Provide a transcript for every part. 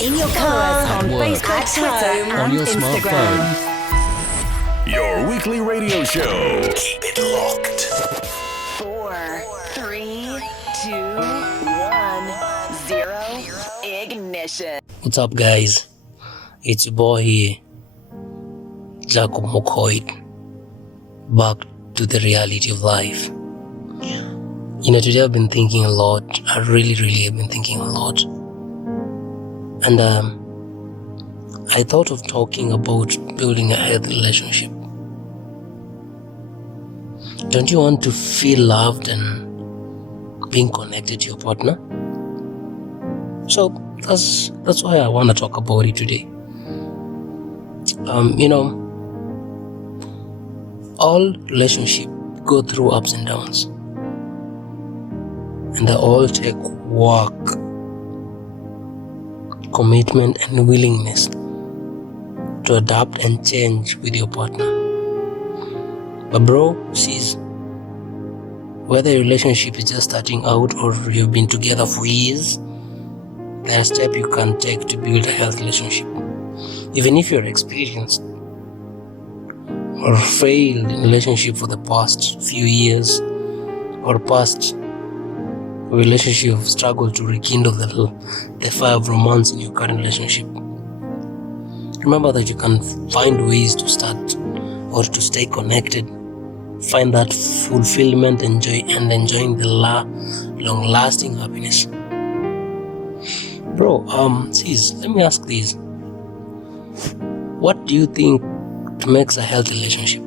in your car, on Facebook, Twitter, on your and Instagram. Your weekly radio show. Keep it locked. 4, 3, 2, 1, 0. Ignition. What's up, guys? It's your boy here, Jacob McCoy, back to the reality of life. Today I've been thinking a lot. I really have been thinking a lot. And I thought of talking about building a healthy relationship. Don't you want to feel loved and being connected to your partner? So that's why I want to talk about it today. All relationships go through ups and downs, and they all take work, commitment, and willingness to adapt and change with your partner. But bro, sis, whether your relationship is just starting out or you've been together for years, there are steps you can take to build a healthy relationship. Even if you're experienced or failed in relationship for the past few years, or past relationship struggle to rekindle the fire of romance in your current relationship, remember that you can find ways to start or to stay connected, find that fulfillment, enjoying the long-lasting happiness. Bro, sis, let me ask this. What do you think makes a healthy relationship?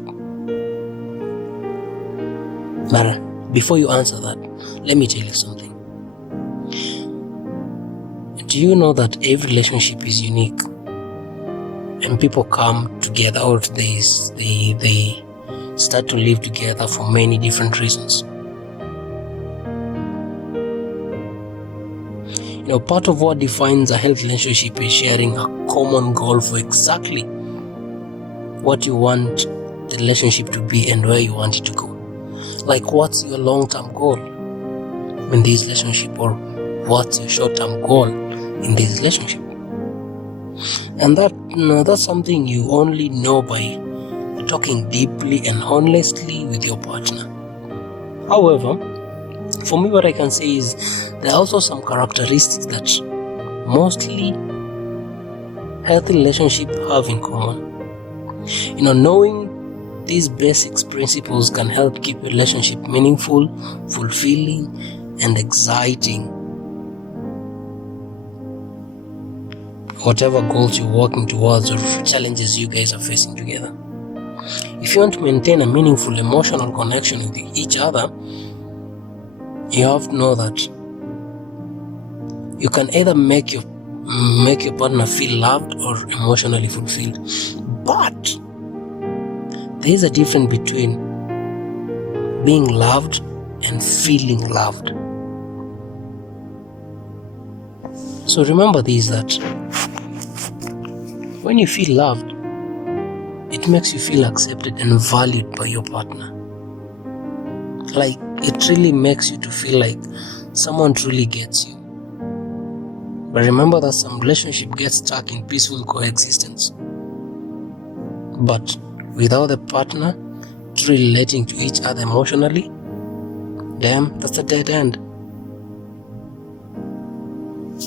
But before you answer that, let me tell you something. Do you know that every relationship is unique? And people come together, or they start to live together for many different reasons. Part of what defines a healthy relationship is sharing a common goal for exactly what you want the relationship to be and where you want it to go. Like, what's your long-term goal in this relationship, or what's your short-term goal in this relationship? And that's something you only know by talking deeply and honestly with your partner. However, for me, what I can say is there are also some characteristics that mostly healthy relationships have in common. Knowing these basic principles can help keep a relationship meaningful, fulfilling, and exciting. Whatever goals you're working towards or challenges you guys are facing together. If you want to maintain a meaningful emotional connection with each other, you have to know that you can either make your partner feel loved or emotionally fulfilled. But there is a difference between being loved and feeling loved. So remember this, that when you feel loved, it makes you feel accepted and valued by your partner. Like, it really makes you to feel like someone truly gets you. But remember that some relationship gets stuck in peaceful coexistence. But without the partner truly relating to each other emotionally, damn, that's a dead end.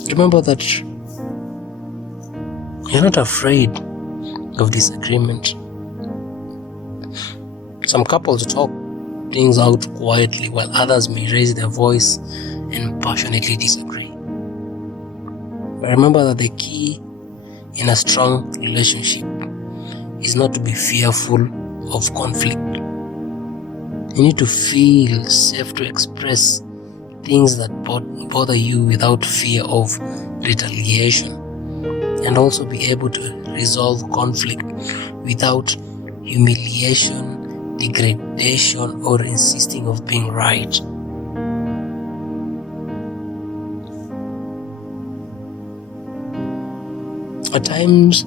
Remember that you're not afraid of disagreement. Some couples talk things out quietly, while others may raise their voice and passionately disagree. But remember that the key in a strong relationship is not to be fearful of conflict. You need to feel safe to express things that bother you without fear of retaliation, and also be able to resolve conflict without humiliation, degradation, or insisting of being right. At times,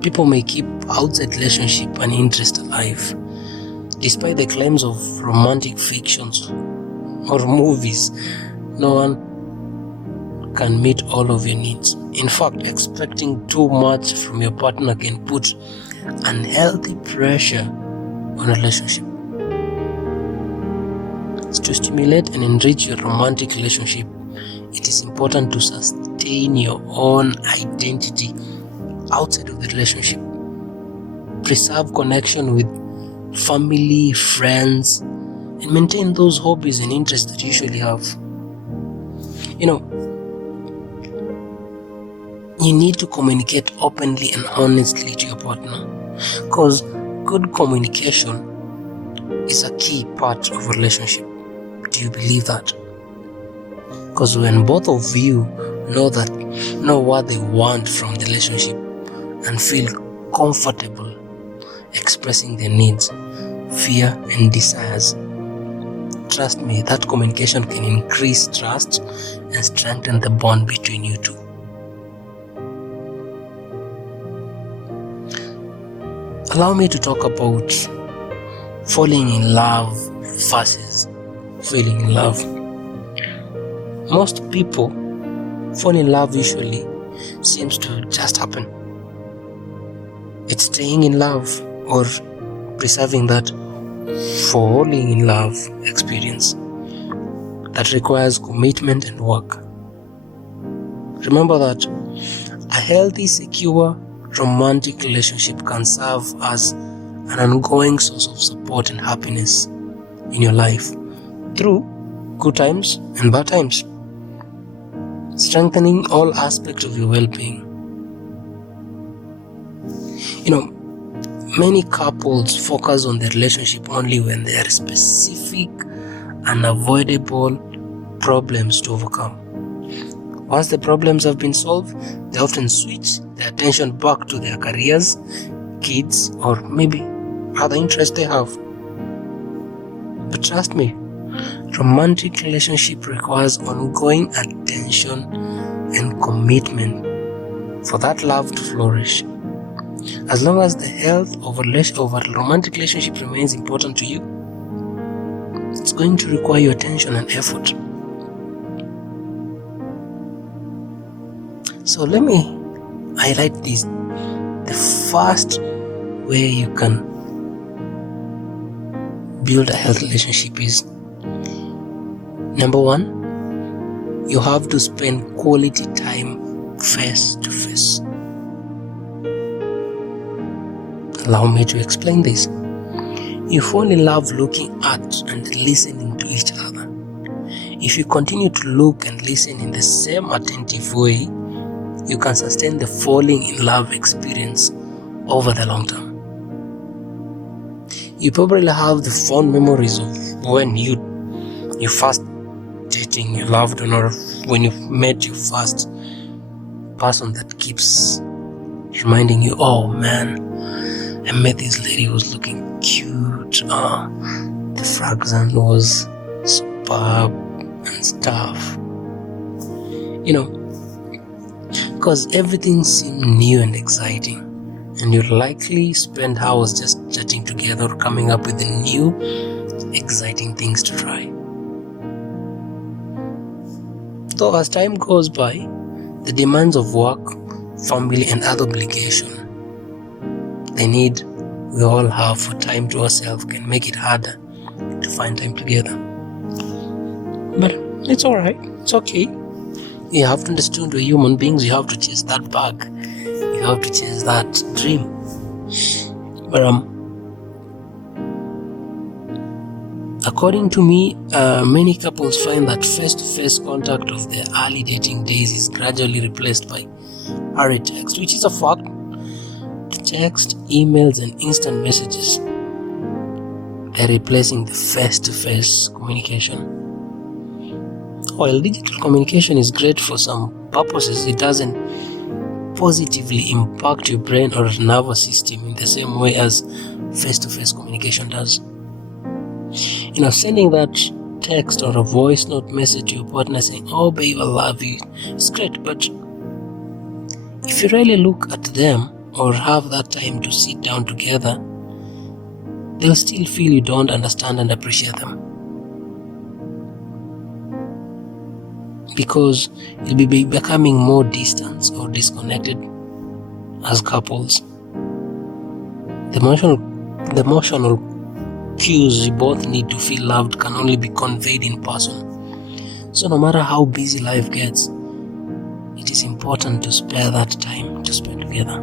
people may keep outside relationship and interest alive, despite the claims of romantic fictions or movies. No one can meet all of your needs. In fact, expecting too much from your partner can put unhealthy pressure on a relationship. To stimulate and enrich your romantic relationship, it is important to sustain your own identity outside of the relationship. Preserve connection with family, friends, and maintain those hobbies and interests that you usually have. You need to communicate openly and honestly to your partner, because good communication is a key part of a relationship. Do you believe that? Because when both of you know what they want from the relationship and feel comfortable expressing their needs, fear and desires, trust me, that communication can increase trust and strengthen the bond between you two. Allow me to talk about falling in love versus feeling in love. Most people fall in love usually seems to just happen. It's staying in love or preserving that falling in love experience that requires commitment and work. Remember that a healthy, secure, romantic relationship can serve as an ongoing source of support and happiness in your life through good times and bad times, strengthening all aspects of your well-being. Many couples focus on their relationship only when there are specific, unavoidable problems to overcome. Once the problems have been solved, they often switch their attention back to their careers, kids, or maybe other interests they have. But trust me, romantic relationship requires ongoing attention and commitment for that love to flourish. As long as the health of a romantic relationship remains important to you, it's going to require your attention and effort. So let me highlight this. The first way you can build a healthy relationship is, number one, you have to spend quality time face to face. Allow me to explain this. You fall in love looking at and listening to each other. If you continue to look and listen in the same attentive way, you can sustain the falling in love experience over the long term. You probably have the fond memories of when you first dating your loved one, or when you met your first person that keeps reminding you, oh man, I met this lady who was looking cute, the fragrance was superb and stuff. Because everything seemed new and exciting, and you'd likely spend hours just chatting together or coming up with the new exciting things to try. Though as time goes by, the demands of work, family and other obligation, the need we all have for time to ourselves can make it harder to find time together. But it's alright, it's okay. You have to understand we're human beings. You have to chase that bug. You have to chase that dream. But according to me, many couples find that face-to-face contact of their early dating days is gradually replaced by hurry text, which is a fact. Text, emails, and instant messages, they're replacing the face-to-face communication. While digital communication is great for some purposes, it doesn't positively impact your brain or nervous system in the same way as face-to-face communication does. Sending that text or a voice note message to your partner saying, oh babe, I love you, it's great, but if you really look at them or have that time to sit down together, they'll still feel you don't understand and appreciate them. because you'll be becoming more distant or disconnected as couples. The emotional cues you both need to feel loved can only be conveyed in person. So no matter how busy life gets, it is important to spare that time to spend together.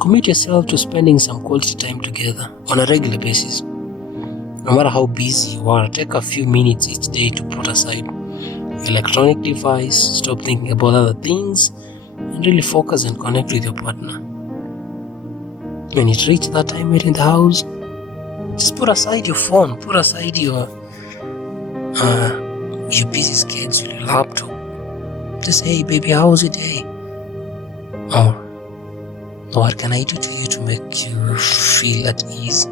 Commit yourself to spending some quality time together on a regular basis. No matter how busy you are, take a few minutes each day to put aside your electronic device, stop thinking about other things, and really focus and connect with your partner. When it reaches that time here in the house, just put aside your phone, put aside your busy schedule, your laptop. Just say, hey baby, how was your day? Or what can I do to you to make you feel at ease?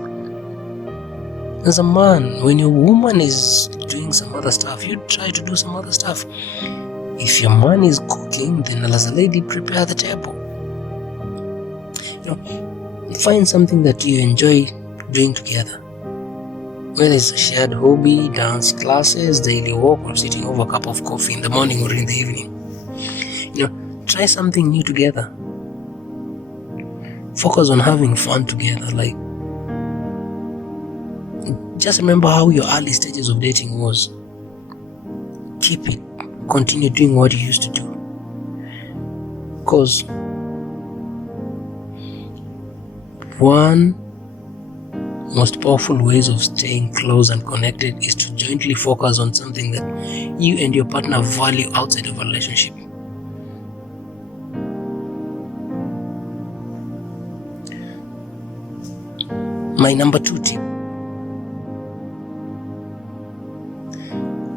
As a man, when your woman is doing some other stuff, you try to do some other stuff. If your man is cooking, then as a lady, prepare the table. Find something that you enjoy doing together. Whether it's a shared hobby, dance classes, daily walk, or sitting over a cup of coffee in the morning or in the evening. Try something new together. Focus on having fun together. Just remember how your early stages of dating was. Keep it. Continue doing what you used to do. Because one most powerful ways of staying close and connected is to jointly focus on something that you and your partner value outside of a relationship. My number 2 tip: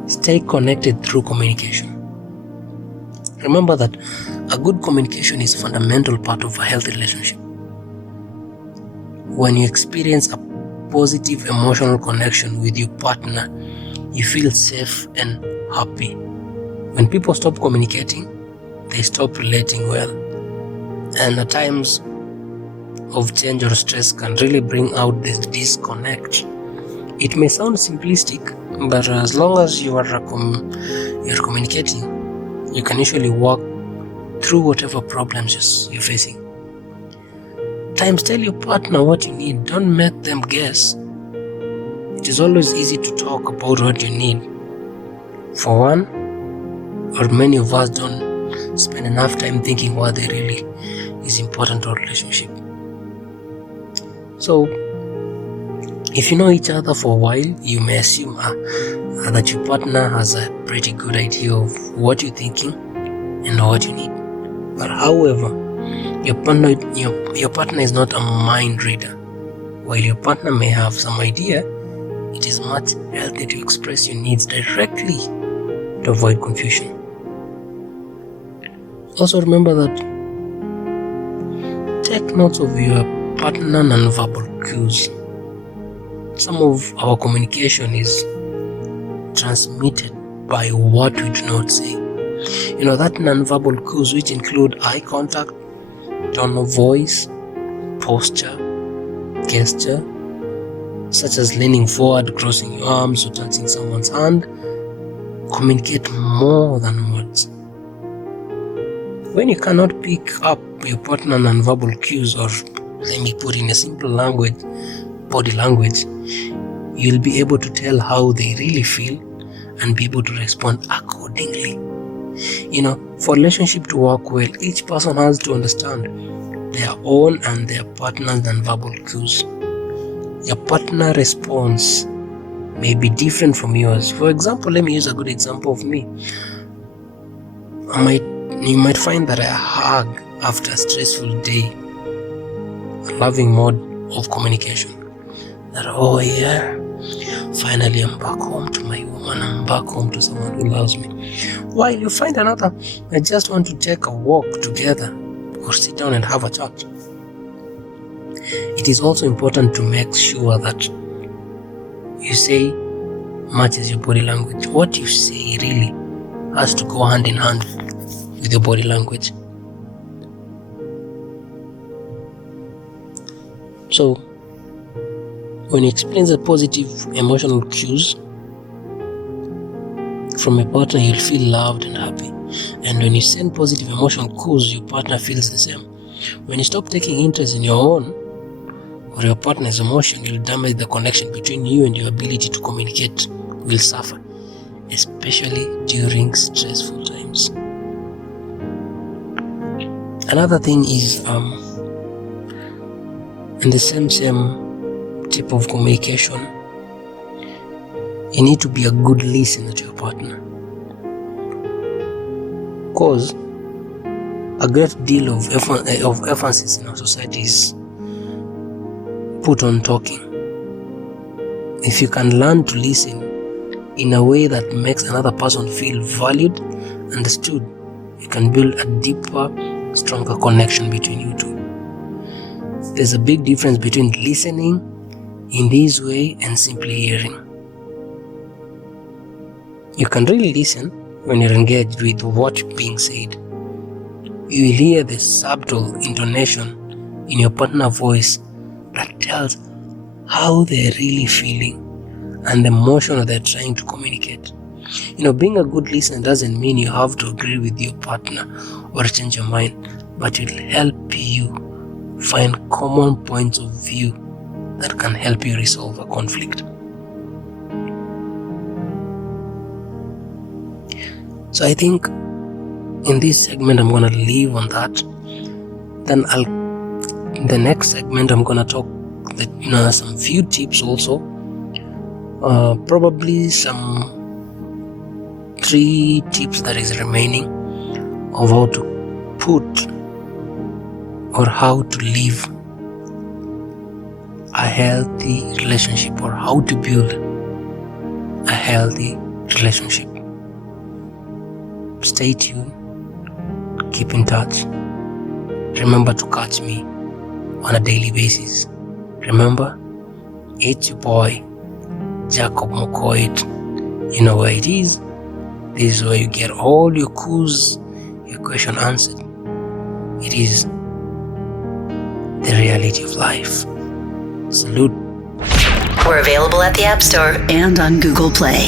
stay connected through communication. Remember that a good communication is a fundamental part of a healthy relationship. When you experience a positive emotional connection with your partner, you feel safe and happy. When people stop communicating, they stop relating well. And at times of change or stress can really bring out this disconnect. It may sound simplistic, but as long as you're communicating, you can usually walk through whatever problems you're facing. Times tell your partner what you need. Don't make them guess. It is always easy to talk about what you need. For one, or many of us don't spend enough time thinking what they really is important to our relationship. So, if you know each other for a while, you may assume that your partner has a pretty good idea of what you're thinking and what you need. But however, your partner is not a mind reader. While your partner may have some idea, it is much healthier to express your needs directly to avoid confusion. Also remember that take notes of your partner non-verbal cues. Some of our communication is transmitted by what we do not say. That non-verbal cues, which include eye contact, tone of voice, posture, gesture, such as leaning forward, crossing your arms, or touching someone's hand, communicate more than words. When you cannot pick up your partner non-verbal cues, or let me put in a simple language, body language, you'll be able to tell how they really feel and be able to respond accordingly. For relationship to work well, each person has to understand their own and their partner's non-verbal cues. Your partner response may be different from yours. For example, let me use a good example of me. You might find that I hug after a stressful day, a loving mode of communication. That, oh yeah, finally I'm back home to my woman, I'm back home to someone who loves me. While you find another, I just want to take a walk together or sit down and have a chat. It is also important to make sure that you say matches your body language. What you say really has to go hand in hand with your body language. So, when you experience the positive emotional cues, from a partner, you'll feel loved and happy. And when you send positive emotional cues, your partner feels the same. When you stop taking interest in your own or your partner's emotion, you'll damage the connection between you, and your ability to communicate will suffer, especially during stressful times. Another thing is in the same type of communication, you need to be a good listener to your partner, because a great deal of emphasis in our society is put on talking. If you can learn to listen in a way that makes another person feel valued, understood, you can build a deeper, stronger connection between you two. There's a big difference between listening in this way and simply hearing. You can really listen when you're engaged with what's being said. You will hear the subtle intonation in your partner's voice that tells how they're really feeling and the emotion they're trying to communicate. Being a good listener doesn't mean you have to agree with your partner or change your mind, but it will help you find common points of view that can help you resolve a conflict. So I think in this segment I'm going to leave on that. Then in the next segment I'm going to talk some few tips also. Probably some 3 tips that is remaining of how to put or how to live a healthy relationship, or how to build a healthy relationship. Stay tuned, keep in touch. Remember to catch me on a daily basis. Remember, it's your boy Jacob Mokoit. You know where it is. This is where you get all your clues, your question answered. It is the reality of life. Salute. We're available at the App Store and on Google Play.